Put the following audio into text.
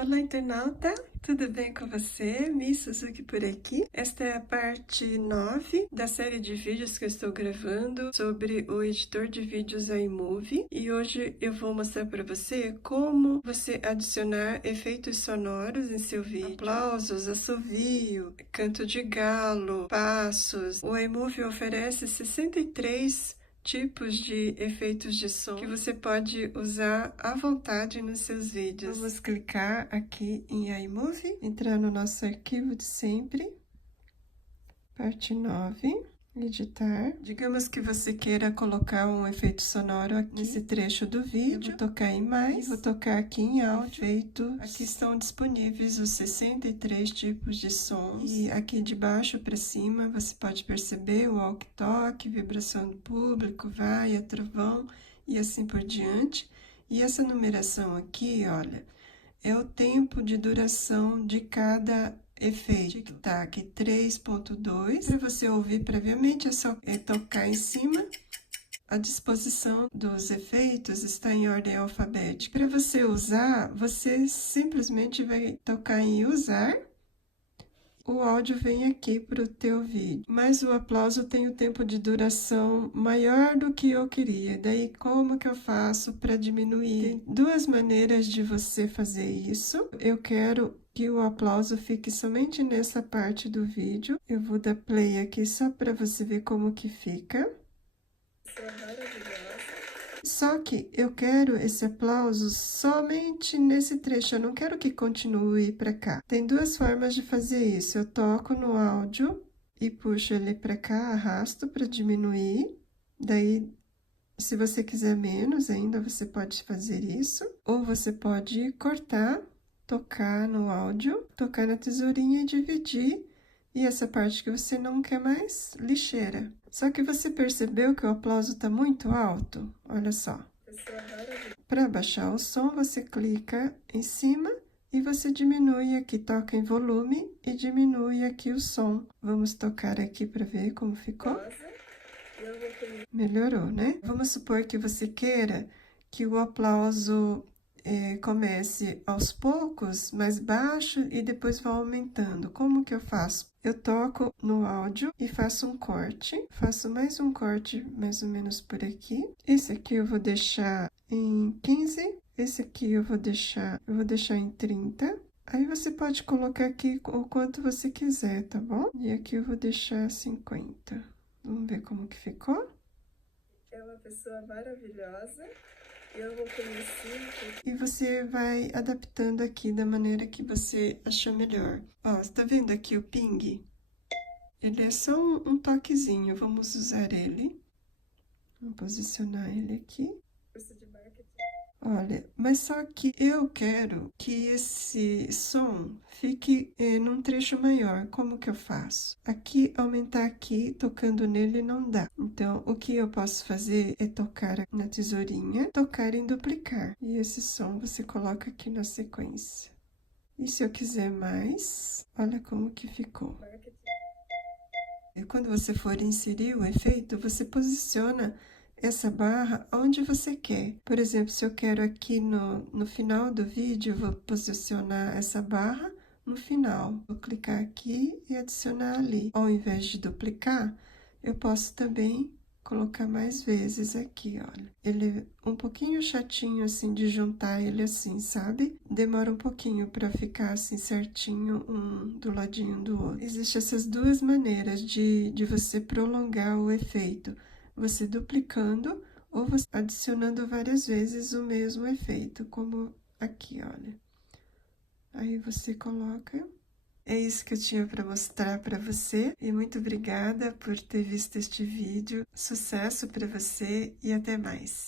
Olá, internauta! Tudo bem com você? Mi Suzuki por aqui. Esta é a parte 9 da série de vídeos que eu estou gravando sobre o editor de vídeos iMovie. E hoje eu vou mostrar para você como você adicionar efeitos sonoros em seu vídeo. Aplausos, assovio, canto de galo, passos. O iMovie oferece 63 tipos de efeitos de som que você pode usar à vontade nos seus vídeos. Vamos clicar aqui em iMovie, entrar no nosso arquivo de sempre, parte 9, editar. Digamos que você queira colocar um efeito sonoro aqui nesse trecho do vídeo. Eu vou tocar em mais, vou tocar aqui em áudio, efeito. Aqui estão disponíveis os 63 tipos de sons. E aqui de baixo para cima você pode perceber o walk-talk, vibração do público, vaia, trovão e assim por diante. E essa numeração aqui, olha, é o tempo de duração de cada efeito. Tic-tac 3.2. Para você ouvir previamente, é só tocar em cima. A disposição dos efeitos está em ordem alfabética. Para você usar, você simplesmente vai tocar em usar. O áudio vem aqui para o teu vídeo, mas o aplauso tem o tempo de duração maior do que eu queria. Daí, como que eu faço para diminuir? Tem duas maneiras de você fazer isso. Eu quero que o aplauso fique somente nessa parte do vídeo. Eu vou dar play aqui só para você ver como que fica. Só que eu quero esse aplauso somente nesse trecho, eu não quero que continue para cá. Tem duas formas de fazer isso. Eu toco no áudio e puxo ele para cá, arrasto para diminuir. Daí, se você quiser menos ainda, você pode fazer isso. Ou você pode cortar, tocar no áudio, tocar na tesourinha e dividir. E essa parte que você não quer mais, lixeira. Só que você percebeu que o aplauso está muito alto? Olha só. Para baixar o som, você clica em cima e você diminui aqui, toca em volume e diminui aqui o som. Vamos tocar aqui para ver como ficou. Melhorou, né? Vamos supor que você queira que o aplauso comece aos poucos, mais baixo e depois vá aumentando. Como que eu faço? Eu toco no áudio e faço um corte. Faço mais um corte, mais ou menos por aqui. Esse aqui eu vou deixar em 15. Esse aqui eu vou deixar em 30. Aí você pode colocar aqui o quanto você quiser, tá bom? E aqui eu vou deixar 50. Vamos ver como que ficou? É uma pessoa maravilhosa. Eu vou conhecer. E você vai adaptando aqui da maneira que você achou melhor. Ó, você tá vendo aqui o ping? Ele é só um toquezinho. Vamos usar ele. Vamos posicionar ele aqui. Olha, mas só que eu quero que esse som fique num trecho maior. Como que eu faço? Aqui, aumentar aqui, tocando nele não dá. Então, o que eu posso fazer é tocar na tesourinha, tocar em duplicar. E esse som você coloca aqui na sequência. E se eu quiser mais, olha como que ficou. E quando você for inserir o efeito, você posiciona essa barra onde você quer. Por exemplo, se eu quero aqui no final do vídeo, vou posicionar essa barra no final. Vou clicar aqui e adicionar ali. Ao invés de duplicar, eu posso também colocar mais vezes aqui, olha. Ele é um pouquinho chatinho, assim, de juntar ele assim, sabe? Demora um pouquinho para ficar assim certinho, um do ladinho do outro. Existem essas duas maneiras de você prolongar o efeito. Você duplicando ou você adicionando várias vezes o mesmo efeito, como aqui, olha. Aí você coloca. É isso que eu tinha para mostrar para você e muito obrigada por ter visto este vídeo. Sucesso para você e até mais!